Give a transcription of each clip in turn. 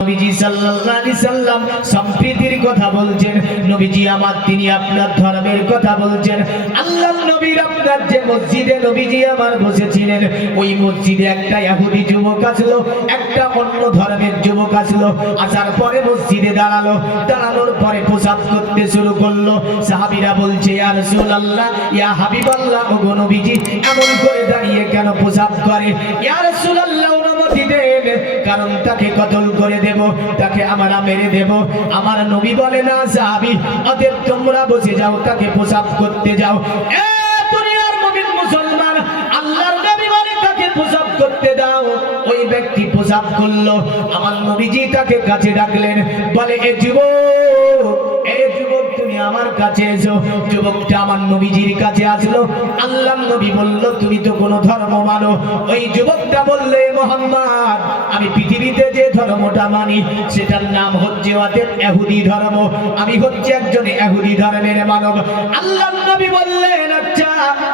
নবীজি সাল্লাল্লাহু আলাইহি সাল্লাম সম্প্রীতির কথা বলছেন। নবীজি আমার তিনি আপনার ধর্মের কথা বলছেন। আল্লাহর নবীর আপনার যে মসজিদে নবীজি আমার বসেছিলেন, ওই মসজিদে একটা ইহুদি যুবক আসলো, একটা অন্য ধর্মের যুবক আসলো। আসার পরে মসজিদে দাঁড়ালো, দাঁড়ানোর পরে প্রসাব করতে শুরু করলো। সাহাবীরা বলছে, ইয়া রাসূলুল্লাহ, ইয়া হাবিবাল্লাহ, ওগো নবীজি এমন করে দাঁড়িয়ে কেন প্রসাব করে? ইয়া রাসূলুল্লাহ, অনুমতি দেন, কারণ তাকে কতল করে দেব, তাকে আমরা মেরে দেব। আমার নবী বলে, না সাহাবী, অতএব তোমরা বসে যাও, তাকে প্রসাব করতে যাও। এ দুনিয়ার মুমিন মুসলমান, আল্লাহর নবী বলে তাকে প্রসাব করতে দাও। ওই ব্যক্তি প্রসাব করলো। আমার নবীজি তাকে কাছে ডাকলেন, বলে, এ যুবক, এ যুবক, তুমি আমার কাছে এসো। যুবকটা আমার নবীজির কাছে আসলো। আল্লাহর নবী বলল, তুমি তো কোন ধর্ম মানো? ওই যুবকটা বললে, মুহাম্মদ, আমি পৃথিবীতে যে ধর্মটা মানি সেটার নাম হচ্ছে ইহুদি ধর্ম। আমি হচ্ছে একজন ইহুদি ধর্মের মানব। আল্লাহর নবী বললেন, আচ্ছা,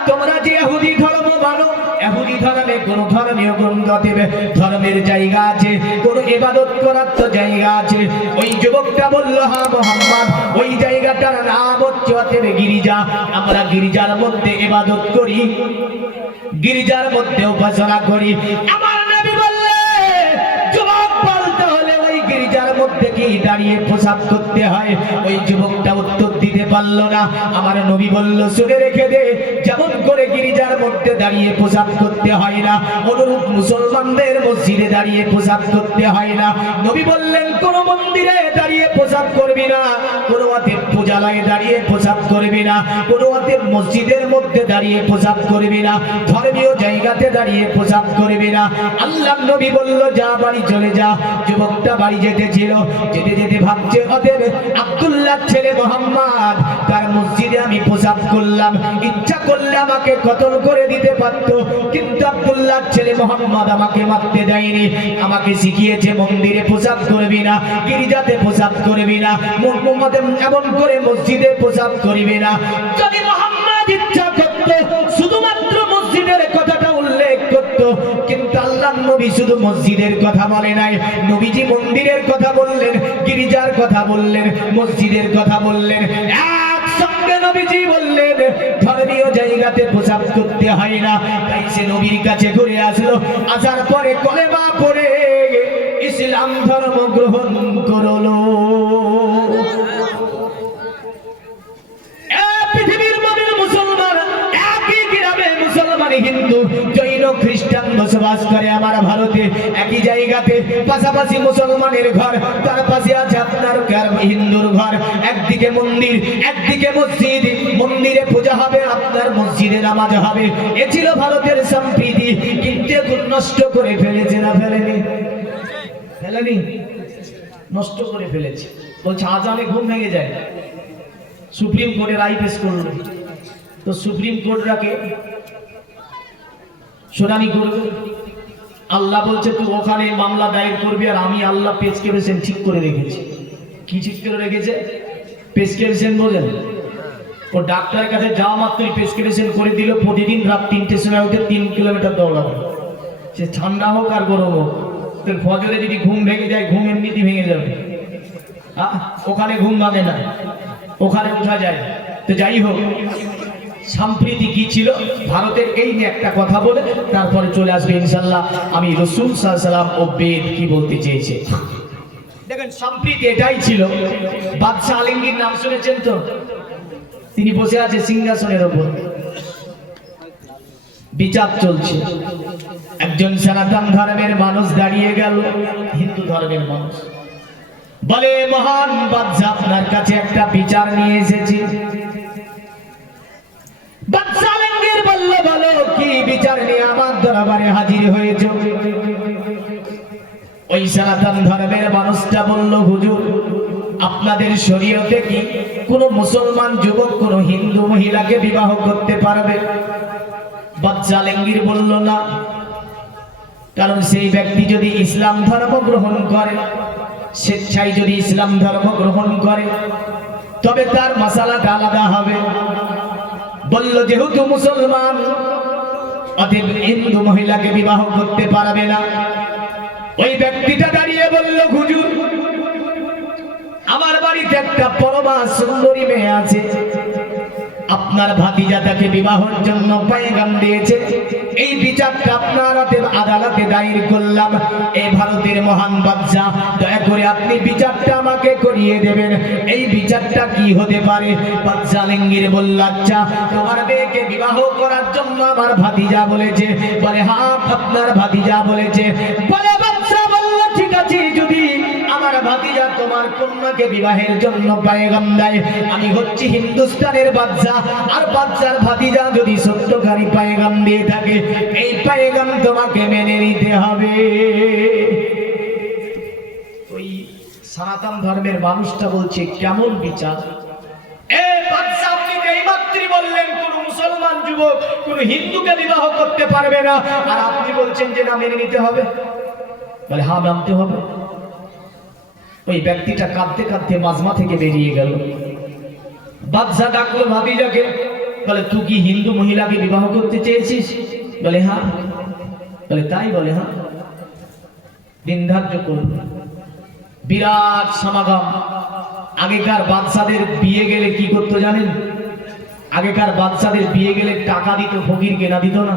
তোমরা যে ইহুদি ধর্ম মানো, ইহুদি ধর্মে কোন ধর্মীয় গ্রন্থ দেবে, ধর্মের জায়গা আছে, কোন ইবাদত করার তো জায়গা আছে? ওই যুবকটা বলল, হ্যাঁ মুহাম্মদ, ওই জায়গাটার নাম হচ্ছে গির্জা। আমরা গির্জার মধ্যে ইবাদত করি, গির্জার মধ্যে উপাসনা করি। আমার নবী বললেন, যুবক, বলতে হলে ওই গির্জার মধ্যে কি দাঁড়িয়ে প্রসাব করতে হয়? ওই যুবকটা উত্তর দিতে পারল না। আমার নবী বলল, শুনে রেখে দে, যেমন করে গির্জার মধ্যে দাঁড়িয়ে প্রসাব করতে হয় না, অনুরূপ মুসলমানদের মসজিদে দাঁড়িয়ে প্রসাব করতে হয় না। নবী বললেন, কোন মন্দিরে দাঁড়িয়ে প্রসাব করবি না, কোন পূজালয়ে দাঁড়িয়ে প্রসাব করবি না, কোন মসজিদের মধ্যে দাঁড়িয়ে প্রসাব করবি না, ধর্মীয় জায়গাতে দাঁড়িয়ে প্রসাব করবি না। আল্লাহর নবী বলল, যা, বাড়ি চলে যা। যুবকটা বাড়ি যেতেছিল, যেতে যেতে ভাবছে, অতএব আব্দুল্লাহর ছেলে মুহাম্মদ, তার মসজিদে আমি প্রসাব করলাম, ইচ্ছা করলে আমাকে কতল করে দিতে পারত, কিন্তু আব্দুল্লাহর ছেলে মুহাম্মদ আমাকে মারতে দেয়নি। আমাকে শিখিয়েছে মন্দিরে প্রসাব করবি না, গির্জাতে প্রসাব করবি না, এমন করে মসজিদে প্রসাব করবি না। যদি মুহাম্মদ ইচ্ছা করত শুধুমাত্র মসজিদের কথাটা উল্লেখ করত, কিন্তু আল্লাহর নবী শুধু মসজিদের কথা বলে নাই, নবীজি মন্দিরের কথা বললেন, গির্জার কথা বললেন, মসজিদের কথা বললেন। একসঙ্গে নবীজি বললেন, ধর্মীয় জায়গাতে প্রসাব করতে হয় না। তাই সে নবীর কাছে ঘুরে আসলো। আসার পরে কলেমা পড়ে ইসলাম ধর্ম গ্রহণ করলো। পৃথিবীর মুমিন মুসলমান, একই গ্রামে মুসলমান, হিন্দু, জৈন, খ্রিস্টান বসবাস করে আমার ভারতে, একই জায়গাতে। পাশাপাশি মুসলমানের ঘর, তার পাশে আছে আপনার হিন্দুর ঘর। একদিকে মন্দির, একদিকে মসজিদ। মন্দিরে পূজা হবে, আপনার মসজিদে নামাজ হবে। এ ছিল ভারতের সম্প্রীতি। কিন্তু এখন নষ্ট করে ফেলেছে না ফেলেনি? ফেলেনি, নষ্ট করে ফেলেছে। বলছে আজানে ঘুম ভেঙে যায়। সুপ্রিম কোর্টে রায় পেশ করলো, তো সুপ্রিম কোর্টটাকে শুনানি করবে। আল্লাহ বলছে, তুই ওখানে মামলা দায়ের করবি, আর আমি আল্লাহ প্রেসক্রিপশন ঠিক করে রেখেছি। কি ঠিক করে রেখেছে? প্রেসক্রিপশন বোঝেন? ও ডাক্তারের কাছে যাওয়া মাত্রই প্রেসক্রিপশন করে দিল, প্রতিদিন রাত 3টের সময় উঠে 3 কিলোমিটার দৌড়াবে। সে ঠান্ডা হোক আর গরম হোক। তোর ফজরে যদি ঘুম ভেঙে যায়, ঘুম এমনিতেই ভেঙে যাবে। ওখানে ঘুম ভাঙে না, ওখানে উঠা যায়। তো যাই হোক, সম্প্রীতি কি ছিল ভারতের, এই নিয়ে একটা কথা বলে তারপরে চলে আসবে ইনশাল্লাহ আমি রাসূল সাল্লাল্লাহু আলাইহি ওয়াসাল্লাম ও বেদ কি বলতে চেয়েছে। দেখেন, সম্প্রীতি এটাই ছিল। বাদশাহ আলমগীর নাম শুনেছেন তো? তিনি বসে আছে সিংহাসনের উপর, বিচার চলছে। একজন সনাতন ধর্মের মানুষ দাঁড়িয়ে গেল, হিন্দু ধর্মের মানুষ, বলে, মহান বাদশাহ, আপনার কাছে একটা বিচার নিয়ে এসেছি। বাদশাহ আলমগীর বলল, বলো, কি বিচার নিয়ে আমার দরবারে হাজির হয়েছে? ওই সনাতন ধর্মের মানুষটা বলল, হুজুর, আপনাদের শরীয়তে কি কোন মুসলমান যুবক কোন হিন্দু মহিলাকে বিবাহ করতে পারবে? বাদশাহ আলমগীর বলল, না, কারণ সেই ব্যক্তি যদি ইসলাম ধর্ম গ্রহণ করে, স্বেচ্ছায় যদি ইসলাম ধর্ম গ্রহণ করে, তবে তার মাসালাটা আলাদা হবে। বলল, যেহেতু মুসলমান, অতএব হিন্দু মহিলাকে বিবাহ করতে পারবে না। ওই ব্যক্তিটা দাঁড়িয়ে বলল, হুজুর, আমার বাড়িতে একটা পরমা সুন্দরী মেয়ে আছে, আপনার ভাতিজা তাকে বিবাহের জন্য পয়গাম দিয়েছে, এই বিচারটা আপনার আদালতে দায়ের করলাম। এই ভারতের মহান বাদশা, দয়া করে আপনি বিচারটা আমাকে করিয়ে দেবেন। এই বিচারটা কি হতে পারে? বাদশা আলমগীর বলল, আচ্ছা, তোমার মেয়েকে বিবাহ করার জন্য আমার ভাতিজা বলেছে? বলে, হ্যাঁ, আপনার ভাতিজা বলেছে। বলে, বাদশা বলল, ঠিক আছে, যদি আমার ভাতিজা তোমার কন্যাকে বিবাহের জন্য পয়গাম দেয়, আমি হচ্ছি হিন্দুস্তানের বাদশা, আর বাদশার ভাতিজা যদি সত্যকারী পয়গাম দিয়ে থাকে, এই পয়গাম তোমাকে মেনে নিতে হবে। ওই সনাতন ধর্মের মানুষটা বলছে, কেমন বিচার? এই বাদশা, আপনি এই মাত্রই বললেন কোন মুসলমান যুবক কোন হিন্দুকে বিবাহ করতে পারবে না, আর আপনি বলছেন যে না, মেনে নিতে হবে। বলে, হ্যাঁ, মানতে হবে। ওই ব্যক্তিটা কাঁদতে কাঁদতে মাজমা থেকে বেরিয়ে গেল। বাদশা ডাকলো ভাতিজাকে, বলে, তুই কি হিন্দু মহিলাকে বিবাহ করতে চেয়েছিস? বলে, হ্যাঁ। বলে, তাই? বলে, হ্যাঁ। দিন ধার্য করল, বিরাট সমাগম। আগেকার বাদশাদের বিয়ে গেলে কি করতো জানেন? আগেকার বাদশাদের বিয়ে গেলে টাকা দিত, ফকির কেনা দিত না।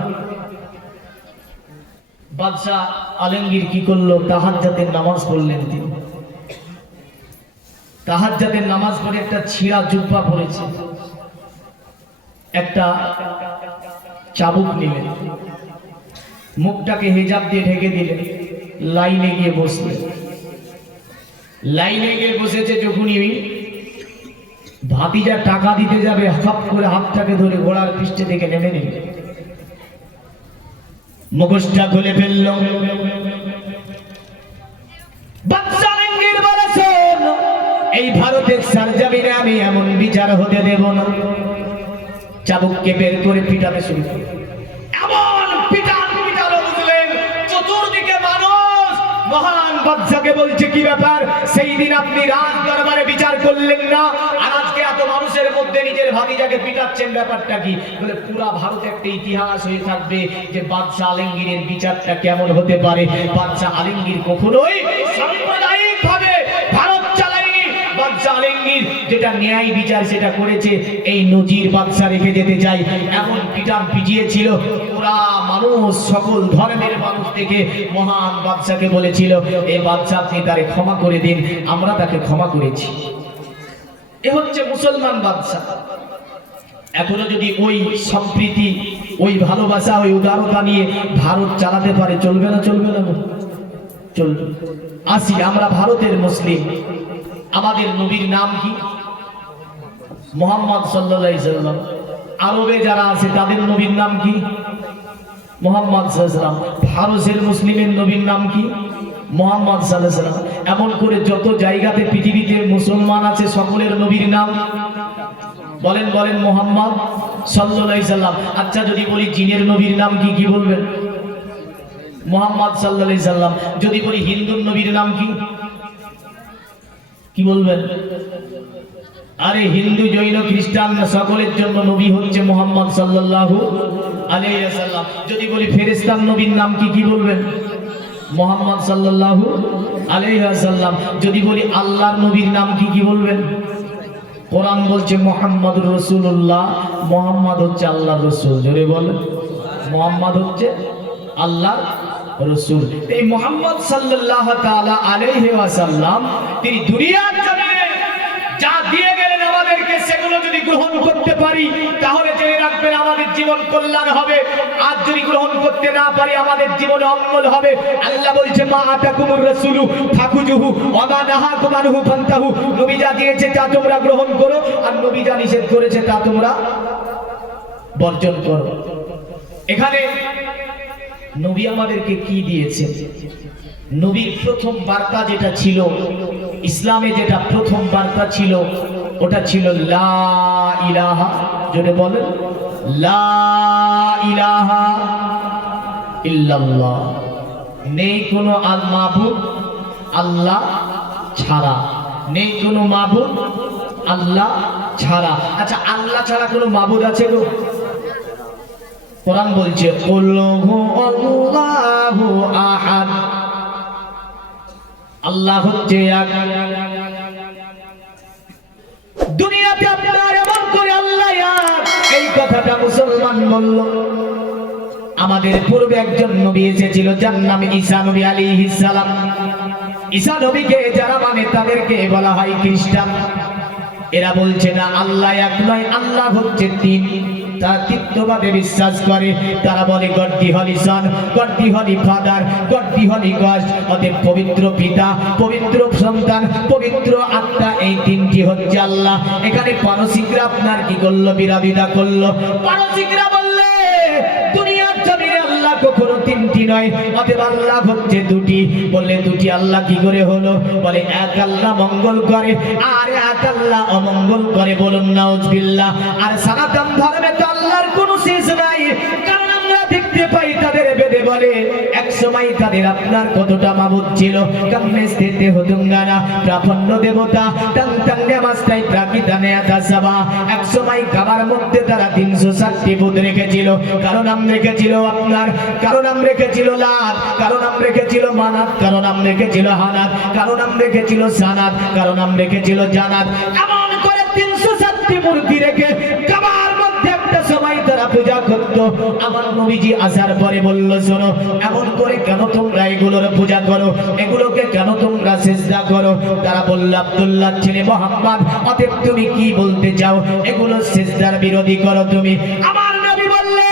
বাদশাহ আলমগীর কি করলো? তাহাজ্জুদের নামাজ পড়লেন। তিনি তাহাজ্জুদের নামাজ পড়ে একটা ছিঁড়া জুব্বা পরেছে, একটা চাবুক নিলেন, মুখটাকে হিজাব দিয়ে ঢেকে দিলেন, লাইনে গিয়ে বসলেন। লাইনে গিয়ে বসেছে, যখনই ভাতিজা টাকা দিতে যাবে, হাফ করে হাতটাকে ধরে ঘোড়ার পৃষ্ঠে থেকে নেমে নিল, মুখোশটা খুলে ফেলল। এই ভারতের সারজামিনে আমি এমন বিচার হতে দেব না। চাবুককে বের করে পিটাতে শুরু করল। এমন পিটালো, বুঝলেন, চতুর্দিকে মানুষ। মহান বাদশাকে বলছে, কি ব্যাপার? সেই দিন আপনি রাজ দরবারে বিচার করলেন না, আর আজকে এত মানুষের মধ্যে নিজের ভাতিজাকে পিটাচ্ছেন, ব্যাপারটা কি? বলে, পুরা ভারতে একটা ইতিহাস হয়ে থাকবে যে বাদশা আলমগীরের বিচারটা কেমন হতে পারে। বাদশা আলমগীর কখনোই সাম্প্রদায়িক ভাবে ভারত চালায়নি। বাদশা আলমগীর যেটা ন্যায় বিচার সেটা করেছে। এই নজির বাদশা রেখে যেতে চাই। এমন পিটান পিটিয়েছিল, পুরা মানুষ, সকল ধর্মের মানুষ থেকে মহান বাদশাকে বলেছিল, এ বাদশা, আপনি তারে ক্ষমা করে দিন, আমরা তাকে ক্ষমা করেছি। এ হচ্ছে মুসলমান বাদশা। এখনো যদি ওই সম্প্রীতি, ওই ভালোবাসা, ওই উদারতা নিয়ে ভারত চালাতে পারে, চলবে না? চলবে না? চলবে। আসি, আমরা ভারতের মুসলিম। আমাদের নবীর নাম কি? মুহাম্মদ সাল্লাল্লাহু আলাইহি সাল্লাম। আরবে যারা আছে তাদের নবীর নাম কি? মুহাম্মদ সাল্লাল্লাহু আলাইহি সাল্লাম। ভারতের মুসলিমের নবীর নাম কি? মুহাম্মদ সাল্লাল্লাহু আলাইহি সাল্লাম। এমন করে যত জায়গাতে পৃথিবীতে মুসলমান আছে সকলের নবীর নাম বলেন, বলেন, মুহাম্মদ সাল্লাল্লাহু আলাইহি সাল্লাম। আচ্ছা, যদি বলি জিনের নবীর নাম কি? কি বলবেন? মুহাম্মদ সাল্লাল্লাহু আলাইহি সাল্লাম। যদি বলি হিন্দুর নবীর নাম কি? কি বলবেন? আরে হিন্দু, জৈন, খ্রিস্টান সকলের জন্য নবী হচ্ছে মুহাম্মদ সাল্লাল্লাহু আলাইহি ওয়াসাল্লাম। যদি বলি ফেরেশতার নবীর নাম কি? কি বলবেন? মুহাম্মদ সাল্লাল্লাহু আলাইহি ওয়াসাল্লাম। যদি বলি আল্লাহর নবীর নাম কি? কি বলবেন? কোরআন বলছে মুহাম্মাদুর রাসূলুল্লাহ, মুহাম্মদ হচ্ছে আল্লাহর রাসূল। জোরে বলেন, মুহাম্মদ হচ্ছে আল্লাহর রাসূল। এই মুহাম্মদ সাল্লাল্লাহু তাআলা আলাইহি ওয়াসাল্লাম তিনি দুনিয়ার জমিনে যা দিয়ে গেলেন আমাদেরকে, সেগুলো যদি গ্রহণ করতে পারি তাহলে জেনে রাখবেন আমাদের জীবন কল্যাণ হবে। আর যদি গ্রহণ করতে না পারি আমাদের জীবনে অমঙ্গল হবে। আল্লাহ বলছে, মা আতাকুমুর রাসূলু ফাখুজুহু ওয়া মা নাহাকুম আনহু ফান্তাহু। নবী যা দিয়েছে তা তোমরা গ্রহণ করো, আর নবী যা নিষেধ করেছে তা তোমরা বর্জন করো। এখানে নবী আমাদেরকে কি দিয়েছে? নবীর প্রথম বার্তা যেটা ছিল, ইসলামে যেটা প্রথম বার্তা ছিল, ওটা ছিল লা ইলাহা। জোরে বলেন, লা ইলাহা ইল্লাল্লাহ। নেই কোনো মাবুদ আল্লাহ ছাড়া, নেই কোনো মাবুদ আল্লাহ ছাড়া। আচ্ছা, আল্লাহ ছাড়া কোনো মাবুদ আছে গো? কোরআন বলছে, কুল হু আল্লাহু আহাদ। আল্লাহ হচ্ছে এক। দুনিয়াতে আপনার এমন করে আল্লাহ এক, এই কথাটা মুসলমান বলল। আমাদের পূর্বে একজন নবী এসেছিল যার নাম ঈসা নবী আলাইহিস সালাম। ঈসা নবীকে যারা মানে তাদেরকে বলা হয় খ্রিস্টান। এরা বলছে না আল্লাহ এক নয়, আল্লাহ হচ্ছে তিন, তারা তৃতীয়ভাবে বিশ্বাস করে। তারা বলে গড দি হলি সন, গড দি হলি ফাদার, গড দি হলি গড। অতএব পবিত্র পিতা, পবিত্র সন্তান, পবিত্র আত্মা, এই তিনটি হচ্ছে আল্লাহ। এখানে পারসিকরা আপনার কি করলো? বিরোধিতা করলো। পারসিকরা বললে দুনিয়ার জমিনে আল্লাহ কখনো তিনটি নয়, অতএব আল্লাহ হচ্ছে দুটি। বললে দুটি আল্লাহ কি করে হলো? বলে এক আল্লাহ মঙ্গল করে আর এক আল্লাহ অমঙ্গল করে। বলুন নাউজুবিল্লাহ। আর সনাতন ধর্মে তো আল্লাহর কোনো শেষ নাই, কারণ আমরা দেখতে পাই তাদের বেদে বলে এক সময় তাদের আপনার কতটা মাবুদ ছিল। কামনেস্তেতে হতুঙ্গানা প্রাপন্ন দেবতা টাং টাং নেমাস্তাই প্রাকিতানে আতাসাবা। এক সময় কাবার মধ্যে তারা 360টি ভূত রেখেছিল। কারণ নাম রেখেছিল আপনার, কারণ নাম রেখেছিল লাত, কারণ নাম রেখেছিল মানাত, কারণ নাম রেখেছিল হানাত, কারণ নাম রেখেছিল সানাত, কারণ নাম রেখেছিল জানাত। এমন করে 360টি মূর্তি রেখে কাবার মধ্যে একটা সময় তারা পূজা করত। আমার নবীজি আসার পরে বলল শোনো, এমন করে কেন তোমরা এগুলোর পূজা করো, এগুলোকে কেন তোমরা সিজদা করো? তারা বলল আব্দুল্লাহ ছেলে মুহাম্মদ, অতএব তুমি কি বলতে চাও? এগুলো সিজদার বিরোধী করো তুমি। আমার নবী বললে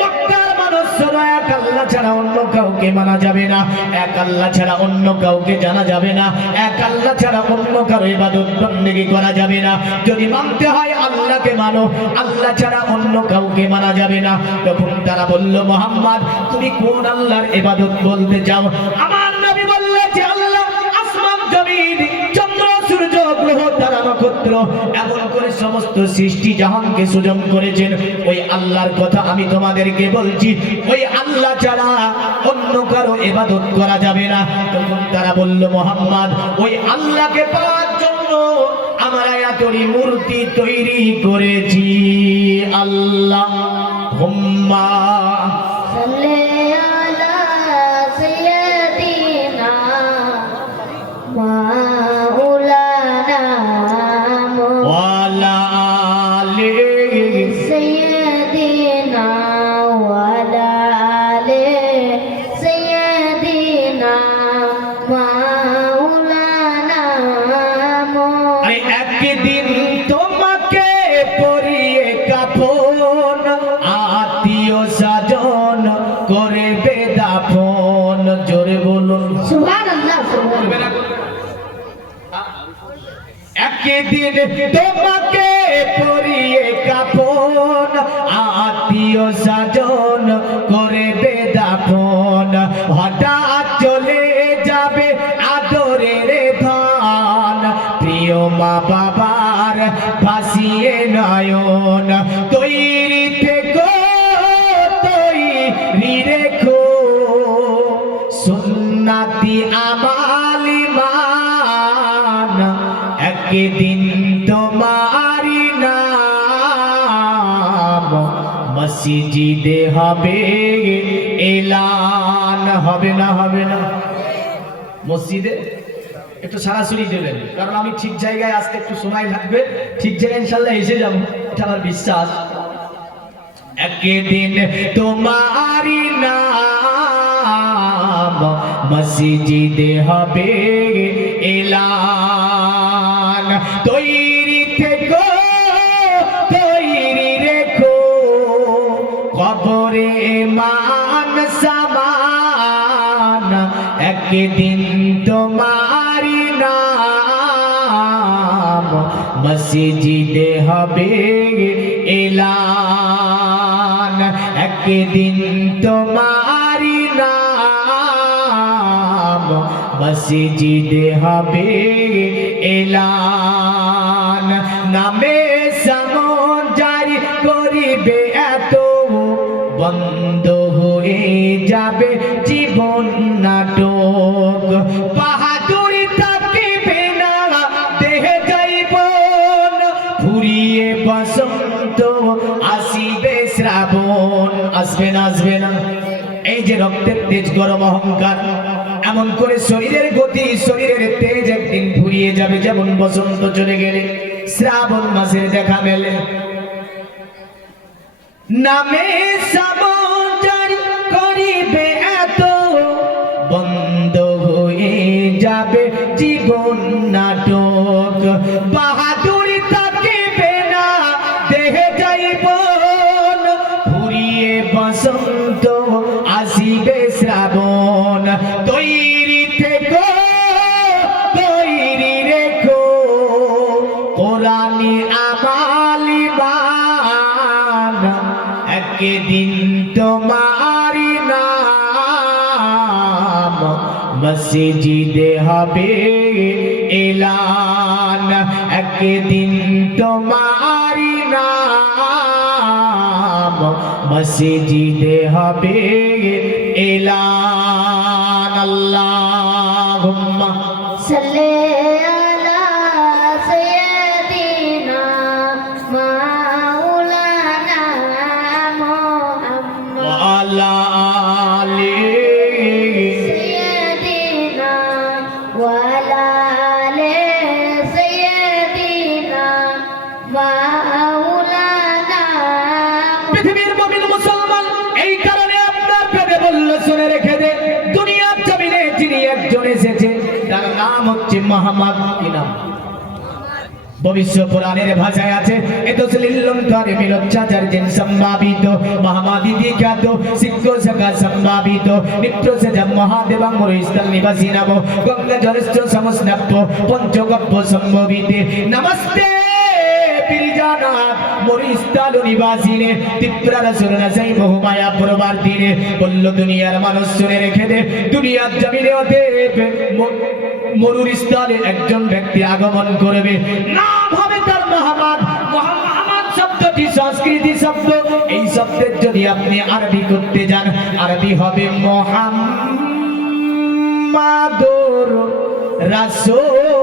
মক্কার মানুষ শোনো, এক আল্লাহ ছাড়া অন্য কাউকে মানা যাবে না, এক আল্লাহ ছাড়া অন্য কাউকে জানা যাবে না, এক আল্লাহ ছাড়া অন্য কারো ইবাদত বন্দেগী করা যাবে না। যদি মানতে হয় আল্লাহকে মানো, আল্লাহ ছাড়া অন্য কাউকে মানা যাবে না। তখন তারা বলল মুহাম্মদ তুমি কোন আল্লাহর ইবাদত বলতে চাও? আমার নবী বললে যে আল্লাহ আসমান জমিন চন্দ্র সূর্য গ্রহ তারা নক্ষত্র এমন করে সমস্ত সৃষ্টি জাহানকে সৃজন করেছেন, ওই আল্লাহর কথা আমি তোমাদেরকে বলছি। ওই আল্লাহ ছাড়া অন্য কারো ইবাদত করা যাবে না। তখন তারা বলল মুহাম্মদ ওই আল্লাহকে পাওয়ার জন্য আমরা এতটি মূর্তি তৈরি করেছি। আল্লাহ হুম্মা সাল্লি আলা সাইয়্যিদিনা মাওলানা ওয়ালা আলি সাইয়্যিদিনা ওয়ালা আলি সাইয়্যিদিনা মাওলানা। আরে একদিন তোমাকে পরিয়ে কাফন, আত্মীয় স্বজন করে বেদাফন। জোরে বলুন সুবহানাল্লাহ। একদিন তোমাকে পরিয়ে কাফন, আত্মীয় স্বজন করে বেদাফন। হঠাৎ চলে যাবে আদরের ধন, প্রিয় মা বাবার ভাসিয়ে নয়ন। তৈরি থেকো তৈরি রেখো সুন্নাতি আমাল ইমান, একদিন তোমারি নাম মসজিদে হবে এলান। হবে না? হবে না? মসজিদে একটু সরাসরি দেবেন, কারণ আমি ঠিক জায়গায় আসতে একটু সময় লাগবে। ঠিক জায়গায় ইনশাআল্লাহ এসে যাব, এটা আমার বিশ্বাস। একদিন তোমারি নাম মসজিদে হবে এলান। তৈরি থেকো তৈরি রেখো কবরে মান সামান, একদিন তোমারি নাম মসজিদে হবে এলান। একদিন তোমারি নাম মসজিদে হবে এলান। নামে সামন জারি করিবে এত, বন্ধ হয়ে যাবে জীবন নাটক। বাহাদুরি থাকিবে না দেহে যাইবন, ফুরিয়ে বসন্ত আসিবে শ্রাবণ। আসবে না? আসবে না? এই যে রক্তের তেজ গরম অহংকার, এমন করে শরীরের গতি শরীরের তেজ একদিন ফুরিয়ে যাবে, যেমন বসন্ত চলে গেলে শ্রাবণ মাসের দেখা মেলে। নামে সাবধান করিবে এত বন্ধ হয়ে যাবে জীবন নাটক। বাহাদুরি থাকিবে না দেহে যাইবন, ফুরিয়ে বসন্ত আসিবে শ্রাবণ। তৈরি থেকো তৈরি রেখো কোরআনি আমালি মান, একদিন তোমারি নাম মসজিদে হবে এলান। একদিন তোমারি নাম মসজিদে হবে এলান। আল্লাহুম্মা সাল্লি আলা সাইয়্যিদিনা মাওলানা মুহাম্মদ ওয়া আলা আলি সাইয়্যিদিনা ওয়া আলা আলি সাইয়্যিদিনা মাওলানা। পৃথিবীর মুমিন মুসলমান, এই কারণে আপনার প্রেমে বলল শুনে রেখে দে, দুনিয়ার জমিনে যিনি একজন এসেছে তার নাম হচ্ছে মুহাম্মদ। কি নাম? ভবিষ্য পুরাণের ভাষায় আছে এতসলিল্লম ধরে মিলচ্ছাচার্যেন সম্ভাবিত মহামাদিতি খ্যাত সিদ্ধ সখা সম্ভাবিত নিত্যসেজ মহাদেবাং মরুস্থল নিবাসী নব গঙ্গা জলস্থ সমস্নাপ্য পঞ্চগব্য সম্ভবিতে নমস্তে পিরিজানাথ মরুস্থল নিবাসিনে তীব্রার সুরনাশাই বহুমায়া প্রবার্তিনে। বলল দুনিয়ার মানুষ শুনে রেখে দে, দুনিয়ার জমিনে অতএব মরুর স্থলে একজন ব্যক্তি আগমন করবে, নাম হবে তার মুহাম্মদ। মুহাম্মদ শব্দটি সংস্কৃতি শব্দ, এই শব্দের যদি আপনি আরবি করতে যান, আরবি হবে মুহাম্মাদুর রাসূলুল্লাহ।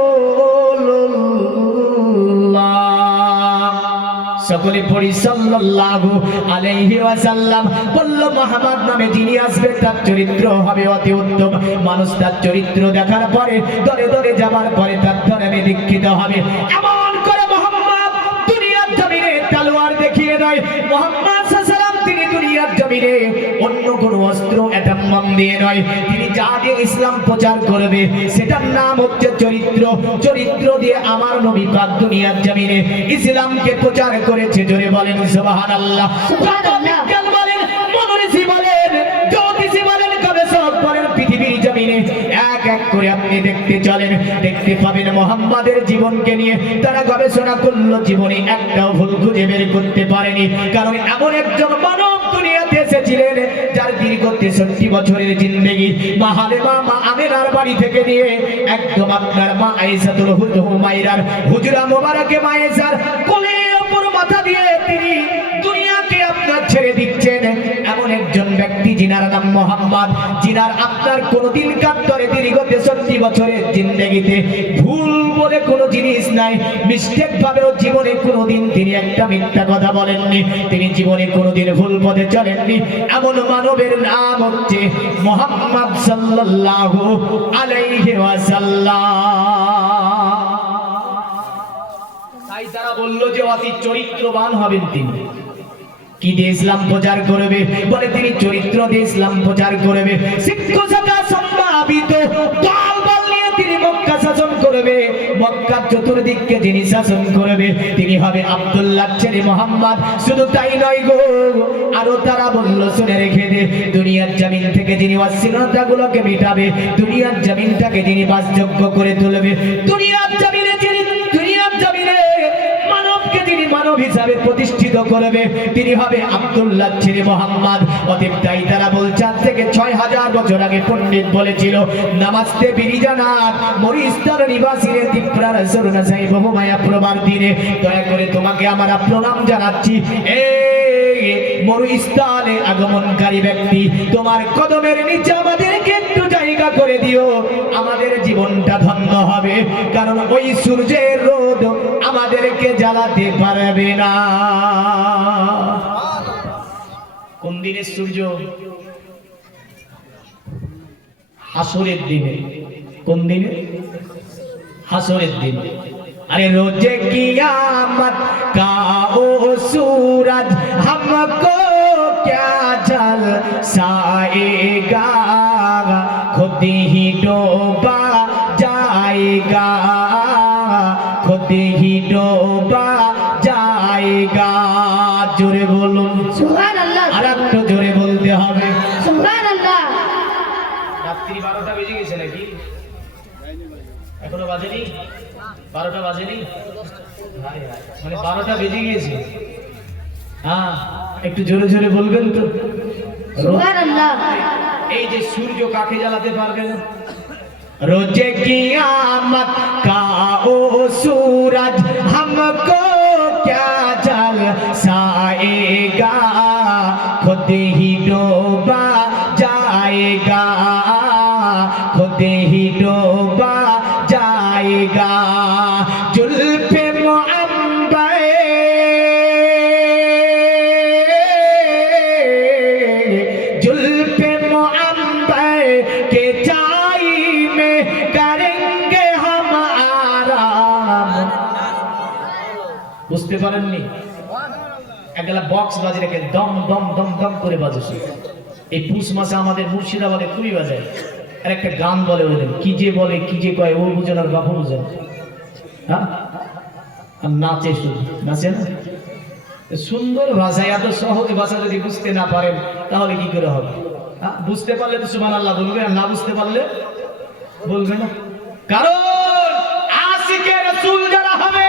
সকলে পড়ি সাল্লাল্লাহু আলাইহি ওয়াসাল্লাম। বলল মুহাম্মদ নামে যিনি আসবে তার চরিত্র হবে অতি উত্তম। মানুষ তার চরিত্র দেখার পরে দরে দরে যাবার পরে তার ধর্মে দীক্ষিত হবে। এমন করে মুহাম্মদ দুনিয়ার জমিনে তলোয়ার দেখিয়ে নয়, মুহাম্মদ সাল্লাল্লাহু তিনি দুনিয়ার জমিনে অন্য কোন অস্ত্র এটাম্মাম দিয়ে নয়, তিনি যা দিয়ে ইসলাম প্রচার করবে সেটার নাম হচ্ছে চরিত্র। চরিত্র দিয়ে আমার নবী পাক দুনিয়ার জমিনে ইসলামকে প্রচার করেছে। জোরে বলেন সুবহানাল্লাহ। সুবহানাল্লাহ। বিজ্ঞান বলেন, মনীষী বলেন, জ্যোতিষী বলেন, গবেষক বলেন, পৃথিবীর জমিনে এক এক করে আপনি দেখতে চলেন, দেখতে পাবেন মুহাম্মাদের জীবনকে নিয়ে তারা গবেষণা করলো, জীবনে একটাও ভুল খুঁজে বের করতে পারেনি। কারণ এমন একজন মানব দুনিয়াতে এসেছিলেন যার দীর্ঘ 63 বছরের জিন্দেগি মা হালেমা মা আমেনার বাড়ি থেকে নিয়ে একদম আপনার মা আয়েশাতুল হুমায়রার হুজরা মোবারকে মা আয়েশার কোলের উপর মাথা দিয়ে তিনি দুনিয়াকে আপনার ছেড়ে দিচ্ছেন। এমন একজন ব্যক্তি যিনার নাম মুহাম্মদ, যিনার আপনার কোনদিন কান্তরে দীর্ঘ 63 বছরের জিন্দেগিতে ভুল বলে কোনো জিনিস নাই, মিস্টেক ভাবেও জীবনে কোনোদিন তিনি একটা মিথ্যা কথা বলেননি, তিনি জীবনে কোনোদিন ভুল পথে চলেননি। এমন মানবের নাম হচ্ছে মুহাম্মদ সাল্লাল্লাহু আলাইহি ওয়াসাল্লাম। তাই তারা বলল যে অতি চরিত্রবান হবেন তিনি। কি দিয়ে ইসলাম প্রচার করবে? বলে তিনি চরিত্র দিয়ে ইসলাম প্রচার করবে। শিক্ষা সম্ভাবিত দলবল নিয়ে তিনি মক্কা শাসন করবে, মক্কার চতুর্দিককে যিনি শাসন করবে তিনি হবে আব্দুল্লাহর ছেলে মুহাম্মদ। শুধু তাই নয় গো, আরো তারা বলল শুনে রেখে দে, দুনিয়ার জমিন থেকে যিনি অশ্লীলতাগুলোকে মিটাবে, দুনিয়ার জমিনটাকে যিনি বাসযোগ্য করে তুলবে, দুনিয়ার জমিনে যিনি দুনিয়ার জমিনে মানবকে যিনি মানব হিসাবে প্রতিষ্ঠিত করবে তিনি হবে আব্দুল্লাহর ছেলে মুহাম্মদ। অতএব তাই তারা বলছে আজ থেকে 6000 বছর আগে পণ্ডিত বলেছিল, নামাস্তে বিরিজানাথ মরুস্থল নিবাসীরে তীব্রা রাসূলুল্লাহ বহুমায়া প্রবার্তিনে, দয়া করে তোমাকে আমরা প্রণাম জানাচ্ছি। এই মরুস্থলে আগমনকারী ব্যক্তি, তোমার কদমের নিচে আমাদেরকে একটু জায়গা করে দিও, আমাদের জীবনটা ধন্য হবে। কারণ ওই সূর্যের রোদ আমাদেরকে জ্বালাতে পারবে না। কোন দিনের সূর্য? হাসরের দিনে। কোন দিনে? হাসরের দিনে। अरे रोजे कियामत का ओ सूरज हमको क्या झलसाएगा, खुद ही डूबा जाएगा, खुद ही डूबा जाएगा। जोरे बोलूं সুবহানাল্লাহ, আর একটু জোরে বলতে হবে। সুবহানাল্লাহ। রাত্রি 12টা বেজে গেছে নাকি? এখনো বাজেনি? 12টা বাজেনি? মানে 12টা বেজে গিয়েছে। হ্যাঁ, একটু জোরে জোরে বলবেন তো। সুবহানাল্লাহ। এই যে সূর্য কাকে জ্বালাতে পারবে না? रोजे कियामत का ओ सूरज हमको क्या जलसाएगा, खुद ही डूबा जाएगा, खुद ही डूबा जाएगा। जुल्फे मुअम्बर जुल्फे मुअम्बर के चाई में करेंगे हम आराम। বুঝতে পারেননি? একলা বক্স বাজে রেখে দম দম দম দম করে বাজছে। এই পুষ মাসে আমাদের মুর্শিদাবাদে খুবই বাজায়। আর একটা গান বলে ওদের, কি যে বলে কি যে কয় ও বুঝেন আর বাপু বুঝেন। হ্যাঁ, আর নাচে শুধু নাচে না। সুন্দর ভাষা, এত সহজ ভাষা যদি বুঝতে না পারেন তাহলে কি করে হবে? হ্যাঁ, বুঝতে পারলে তো সুবহানাল্লাহ বলবে, আর না বুঝতে পারলে বলবে না। কারণ আশিকে রাসূল যারা হবে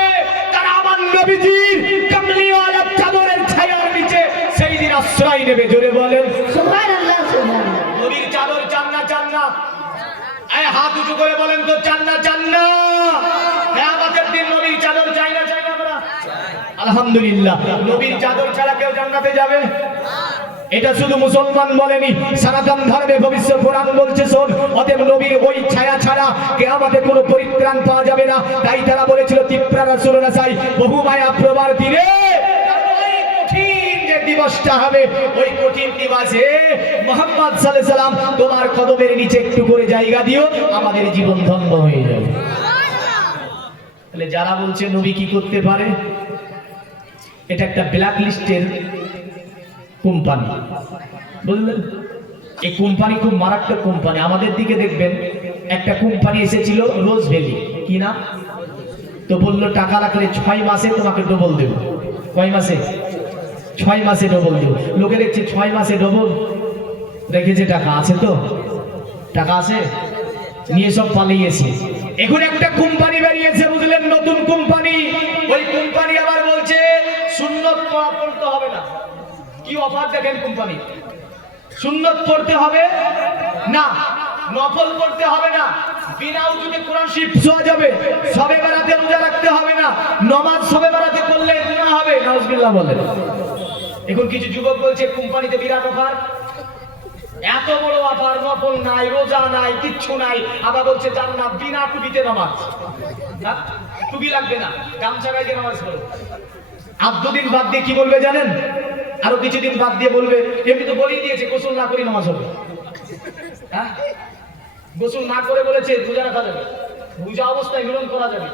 তারা আমার নবীজির কমলিওয়ালা চাদরের ছায়ার নিচে সেই দিন আশ্রয় নেবে। জোরে বলেন সুবহানাল্লাহ, সুবহানাল্লাহ। নবীর চাদর চান না? চান না? এই হাত উঁচু করে বলেন তো, চান না? চান না? কিয়ামতের দিন নবীর চাদর চাই না? চাই না আমরা? আলহামদুলিল্লাহ। নবীর চাদর ছাড়া কেউ জান্নাতে যাবে? এটা শুধু মুসলমান বলেনি, সনাতন ধর্মে ভবিষ্যৎ পুরাণ বলছে শোন, অতএব নবীর ওই ছায়া ছাড়া কিয়ামতে কোনো পরিত্রাণ পাওয়া যাবে না। তাই তারা বলেছিল তিপ্রা রাসূলুল্লাহ সাই বহু মায়া প্রবার দিনে ওই কঠিন যে দিবসটা হবে, ওই কঠিন দিবসে মুহাম্মদ সাল্লাল্লাহু আলাইহি সাল্লাম তোমার কদমের নিচে একটু করে জায়গা দিও, আমাদের জীবন ধন্য হয়ে যাবে। তাহলে যারা বলছে নবী কি করতে পারে, এটা একটা ব্ল্যাক লিস্টের কোম্পানি, বুঝলেন? এই কোম্পানি খুব মারাত্মক কোম্পানি। আমাদের দিকে দেখবেন একটা কোম্পানি এসেছিল রোজ ভ্যালি, কি নাম? তো বললো টাকা রাখলে 6 মাসে তোমাকে ডবল দেব। কয় মাসে? 6 মাসে ডবল দেব। লোকে দেখছে 6 মাসে ডবল রেখেছে, টাকা আছে তো? টাকা আছে নিয়ে সব পালিয়েছে। এখন একটা কোম্পানি বেরিয়েছে, বুঝলেন? নতুন কোম্পানি। ওই কোম্পানি আবার বলছে সুন্নত পড়তে হবে না। কি অফার দেখেন কোম্পানি! সুন্নত পড়তে হবে না, নফল পড়তে হবে না, বিনা উযুতে কোরআন শরীফ ছোঁয়া যাবে, শবে বরাতে রোজা রাখতে হবে না, নামাজ শবে বরাতে করলে গুনাহ হবে। নাউজুবিল্লাহ বলেন। এখন কিছু যুবক বলছে কোম্পানিতে বিরাট অফার, এত বড় অফার, নফল নাই, রোজা নাই, কিচ্ছু নাই, আবার বলছে জান্নাত বিনা টুপিতে নামাজ। হ্যাঁ, টুপি লাগবে না, গামছা গায়ে নামাজ পড়ো। আর দুদিন বাদ দিয়ে কি বলবে জানেন? আরো কিছুদিন বাদ দিয়ে বলবে এমনি তো বলেই দিয়েছে গোসল না করে নামাজ হবে। হ্যাঁ, গোসল না করে বলেছে রোজা রাখা যাবে, রোজা অবস্থায় মিলন করা যাবে।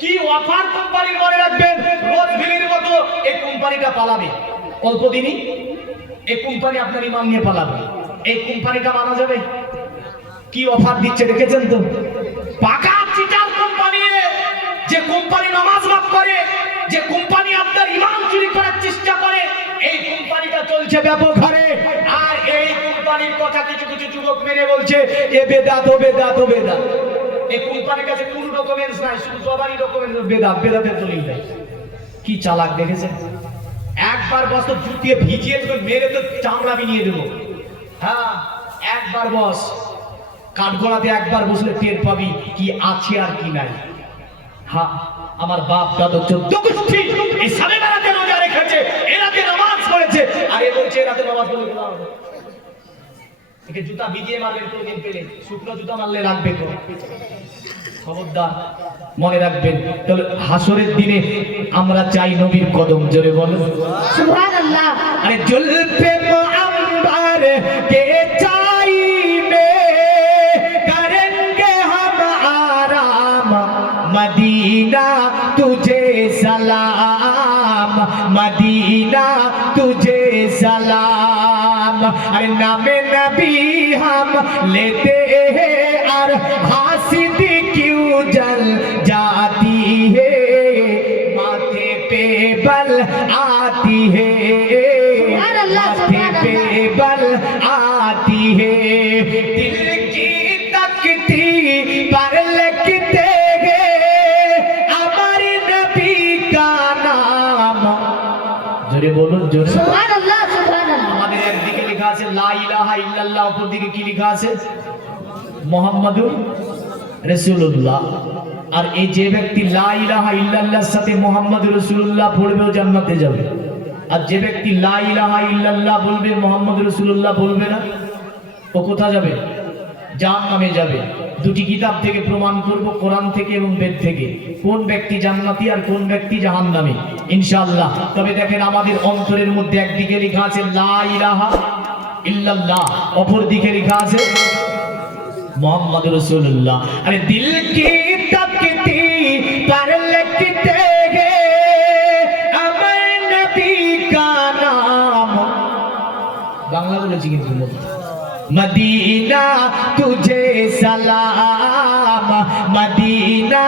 কি অফার কোম্পানির! মনে রাখবেন, রোজ ভিলির মতো এই কোম্পানিটা পালাবে অল্প দিনই। এই কোম্পানি আপনার ইমান নিয়ে পালাবে। এই কোম্পানিটা মানা যাবে? কি অফার দিচ্ছে দেখেছেন তো? পাকা চিটার কোম্পানি, যে কোম্পানি নামাজ মাফ করে, যে কোম্পানি আপনার ইমান চুরি করার চেষ্টা করে, এই কোম্পানিটা চলছে ব্যাপক হারে। আর এই কোম্পানির কথা কিছু কিছু যুবক মেনে বলছে এ বেদাত, ও বেদাত, ও বেদাত। এই কোম্পানির কাছে কোন ডকুমেন্টস নাই, শুধু সবারই ডকুমেন্টস বেদাত, বেদাতের দলিল দেয়। কি চালাক দেখেছেন! একবার বস তো জুতিয়ে ভিজিয়ে তোকে মেরে তো চামড়া বিনিয়ে দেবো। হ্যাঁ, একবার বস, কাঠগড়াতে একবার বসলে টের পাবি কি আছে আর কি নাই। হ্যাঁ, আমার বাপ দাদু 14 গোষ্ঠী এই সাবে বেড়াতে রোজা রেখেছে, এরাতে নামাজ পড়েছে, আর এ বলছে এরাতে নামাজ পড়লে গুনাহ হবে। একে জুতা ভিজিয়ে মারবেন কোনদিন পেলে, শুকনো জুতা মারলে লাগবে তো। খবরদার, মনে রাখবেন। তাহলে হাসরের দিনে আমরা চাই নবীর কদম। জোরে বলেন সুবহানাল্লাহ। আরে জুলফে মুআম্বার কে চাই মে मदीना तुझे सलाम, मदीना तुझे सलाम। अरे नामे नबी हम लेते हैं और हासिदी क्यों जल जाती है, माथे पे बल आती है, माथे पे बल आती है। दिल की तकती पर लिखते हैं हमारे नबी का नाम। जोरे बोलो जोरे। সুবহান আল্লাহ সুবহান আল্লাহ আমাদের একদিকে লেখা আছে লা ইলাহা ইল্লাল্লাহ, অপর দিকে কি লেখা আছে মুহাম্মাদুর রাসূলুল্লাহ। আর এই যে ব্যক্তি লা ইলাহা ইল্লাল্লাহর সাথে মুহাম্মাদুর রাসূলুল্লাহ পড়বে ও জান্নাতে যাবে, আর যে ব্যক্তি লা ইলাহা ইল্লাল্লাহ বলবে মুহাম্মাদুর রাসূলুল্লাহ বলবে না, ও কোথায় যাবে? জাহান্নামে যাবে। দুটি কিতাব থেকে প্রমাণ করব, কোরআন থেকে এবং বেদ থেকে, কোন ব্যক্তি জান্নাতি আর কোন ব্যক্তি জাহান্নামী ইনশাআল্লাহ। তবে দেখেন আমাদের অন্তরের মধ্যে একদিকে লেখা আছে লা ইলাহা ইল্লাল্লাহ, অপর দিকে লেখা আছে মুহাম্মাদুর রাসূলুল্লাহ। আরে দিল কি তকতি पर लिखते हैं हमारे नबी का नाम। बांग्ला बोलेছি কিন্তু मदीना तुझे सलाम, मदीना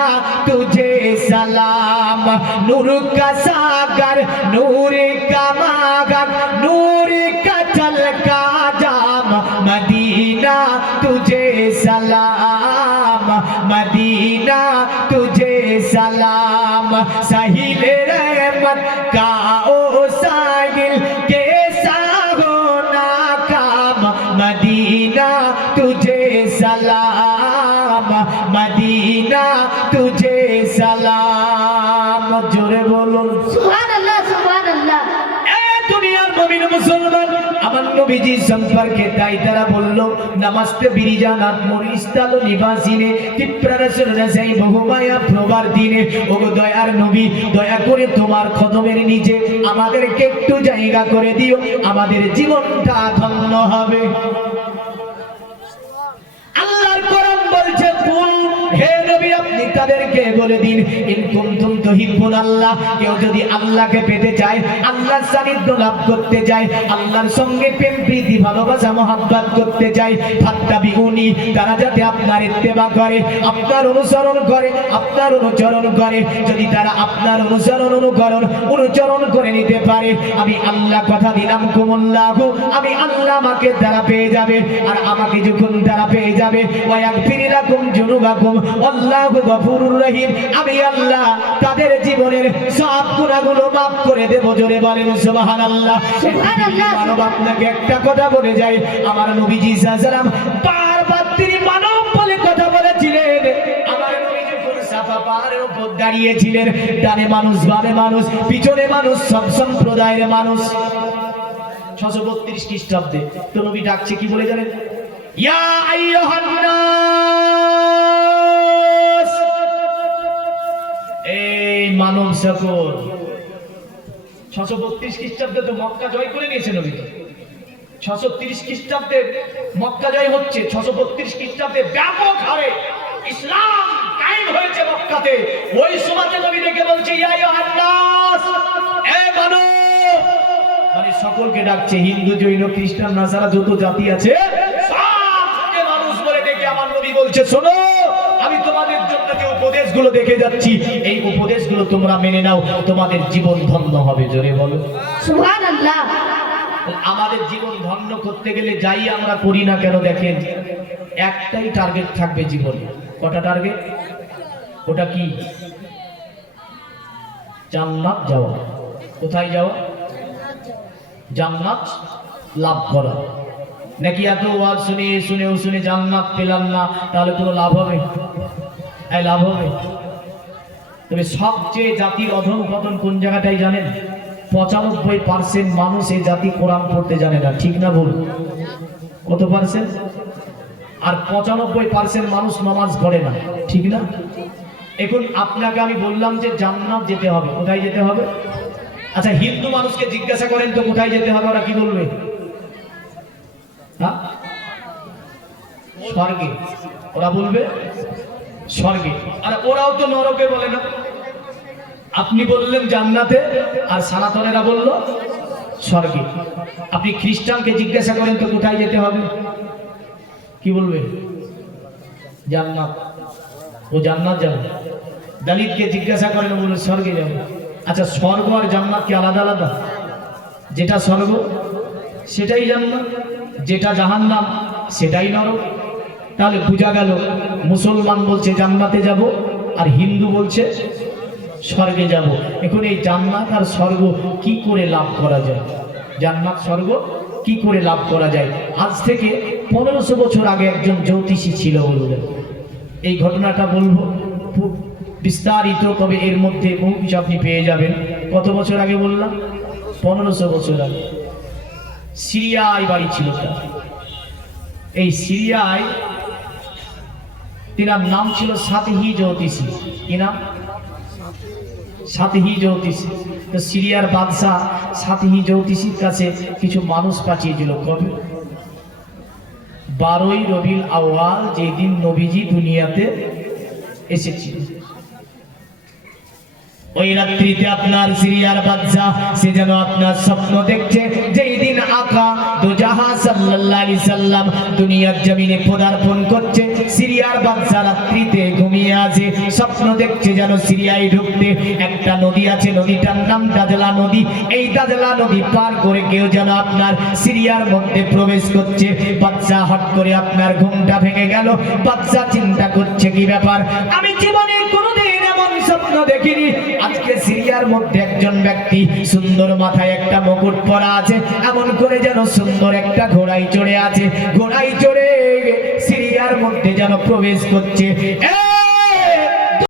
तुझे सलाम। नूर का सागर, नूर का मागर, नूर का चलका जाम, मदीना तुझे सलाम, मदीना तुझे सलाम। साहिल रहमत का ओ साहिल कैसा हो नाकाम, मदीना तुझे सलाम, मदीना तुझे सलाम। जोरे बोलो সুবহান আল্লাহ সুবহান আল্লাহ। এ দুনিয়ার মুমিন মুসলমান, আমার নবীজি সম্পর্কে তাই তারা বলল নমস্তে বিরিজানাত মুরিস্তাল নিবাসিনে তিপ্রারসুল নাসাই বহুমায়া প্রবার দিনে। ওগো দয়ার নবী, দয়া করে তোমার কদমের নিচে আমাদেরকে একটু জায়গা করে দিও, আমাদের জীবনটা ধন্য হবে। আল্লাহর কোরআন বলছে কুল, হে নবী আপনি তাদেরকে বলে দিন ইন কুনতুম তুহিব্বুন আল্লাহ, কেউ যদি আল্লাহকে পেতে চায়, আল্লাহর সান্নিধ্য লাভ করতে চায়, আল্লাহর সঙ্গে প্রেম প্রীতি ভালোবাসা মহব্বত করতে চায়, ফাত্তাবিউনি, তারা যাতে আপনার ইত্তেবা করে, আপনার অনুসরণ করে, আপনার অনুচরণ করে। যদি তারা আপনার অনুচরণ করে নিতে পারে, আমি আল্লাহ কথা দিলাম কুমুল্লাহু, আমি আল্লাহ আমাকে তারা পেয়ে যাবে। আর আমাকে যখন তারা পেয়ে যাবে, ওয়ায়াগফির লাকুম যুনুবাকুম আল্লাহু গফুরুর রহিম, আমি আল্লাহ তাদের জীবনের সব গুনাহগুলো maaf করে দেব। জোরে বলেন সুবহানাল্লাহ। সুবহানাল্লাহ। মানব আপনাকে একটা কথা বলে যাই, আমার নবীজি সাল্লাল্লাহু আলাইহি সাল্লাম বারবার তিনি মানব বলে কথা বলেছিলেন। আমার নবী যখন সাফা পাহাড়ের উপর দাঁড়িয়েছিলেন, ডানে মানুষ বামে মানুষ পিছনে মানুষ সব সম্প্রদায়ের মানুষ। 632 খ্রিস্টাব্দে তো নবী ডাকছে কি বলে জানেন? ইয়া আইয়ুহান নাস, এই মানব সকল। 632 খ্রিস্টাব্দে তো মক্কা জয় করে নিয়েছে নবী। 630 খ্রিস্টাব্দে মক্কা জয় হচ্ছে, 632 খ্রিস্টাব্দে ব্যাপক হারে ইসলাম কায়েম হয়েছে মক্কাতে। ওই সময়তে নবী ডেকে বলছে ইয়া আইয়ুহান নাস, এ মানব, মানে সকলকে ডাকছে, হিন্দু জৈন খ্রিস্টান নাসারা যত জাতি আছে সবকে মানুষ বলে ডেকে আমার নবী বলছে শোনো, আমি তোমাদের জন্য যে উপদেশগুলো দেখে যাচ্ছি, এই উপদেশগুলো তোমরা মেনে নাও, তোমাদের জীবন ধন্য হবে। জোরে বলো সুবহানাল্লাহ। আমাদের জীবন ধন্য করতে গেলে যাই আমরা করি না কেন, দেখেন একটাই টার্গেট থাকবে জীবনে। কটা টার্গেট? ওটা কি? জান্নাত যাওয়া। কোথায় যাওয়া? জান্নাত লাভ করা। নাকি এত ওয়াজ শুনে জান্নাত পেলাম না, তাহলে কোনো লাভ হবে? এই লাভ হবে? তবে সবচেয়ে জাতির অধঃপতন কোন জায়গাটাই জানেন? 95% মানুষ এই জাতি কোরআন পড়তে জানে না, ঠিক না বলুন? কত পার্সেন্ট? আর 95% মানুষ নামাজ পড়ে না, ঠিক না? এখন আপনাকে আমি বললাম যে জান্নাত যেতে হবে, কোথায় যেতে হবে? আচ্ছা হিন্দু মানুষকে জিজ্ঞাসা করেন তো কোথায় যেতে হবে, ওরা কি বলবে? হ্যাঁ, স্বর্গে। ওরা বলবে স্বর্গে। আর ওরাও তো নরকে বলে না, আপনি বললেন জান্নাতে আর সানাতনেরা বলল স্বর্গে। আপনি খ্রিস্টানকে জিজ্ঞাসা করেন তো কোথায় যেতে হবে, কি বলবে? জান্নাত, ও জান্নাত যাবে। দলিতকে জিজ্ঞাসা করেন, বলবে স্বর্গে যাবে। আচ্ছা, স্বর্গ আর জান্নাত কি আলাদা আলাদা? যেটা স্বর্গ সেটাই জান্নাত, যেটা জাহান্নাম সেটাই নরক। তাহলে বোঝা গেল মুসলমান বলছে জান্নাতে যাব আর হিন্দু বলছে স্বর্গে যাব। এখন এই জান্নাত আর স্বর্গ কি করে লাভ করা যায়? জান্নাত স্বর্গ কি করে লাভ করা যায়? আজ থেকে 1500 বছর আগে একজন জ্যোতিষী ছিল, বললেন। এই ঘটনাটা বলবো খুব বিস্তারিত, তবে এর মধ্যে বহু কিছু আপনি পেয়ে যাবেন। কত বছর আগে বললাম? 1500 বছর আগে। সিরিয়ায় বাড়ি ছিল তার। এই সিরিয়ায় তিনার নাম ছিল সাতহি জ্যোতিষী। কি নাম? সাতহি জ্যোতিষী। তো সিরিয়ার বাদশাহ সাতহি জ্যোতিষীর কাছে কিছু মানুষ পাঠিয়েছিল। কবে? 12ই রবিউল আউয়াল, যেদিন নবীজি দুনিয়াতে এসেছিল। ওই রাত্রিতে আপনার সিরিয়ার বাদশাহ সে যেন আপনার স্বপ্ন দেখছে, যেই দিন আকা দুজাহা সাল্লাল্লাহু আলাইহি সাল্লাম দুনিয়ার জমিনে পদার্পণ করছে। সিরিয়ার বাদশাহ রাত্রিতে ঘুমিয়ে আছে, স্বপ্ন দেখছে যেন সিরিয়ায় ঢুকতে একটা নদী আছে, নদীটার নাম দাজলা নদী। এই দাজলা নদী পার করে কেউ যেন আপনার সিরিয়ার মধ্যে প্রবেশ করছে। বাদশাহ হঠাৎ করে আপনার ঘুমটা ভেঙে গেল। বাদশাহ চিন্তা করছে, কি ব্যাপার, আমি জীবনে কোনোদিন এমন স্বপ্ন দেখিনি। আজকে সিরিয়ার মধ্যে একজন ব্যক্তি সুন্দর, মাথায় একটা মুকুট পরা আছে, এমন করে যেন সুন্দর একটা ঘোড়ায় চড়ে আছে, ঘোড়ায় চড়ে সিরিয়ার মধ্যে যেন প্রবেশ করছে।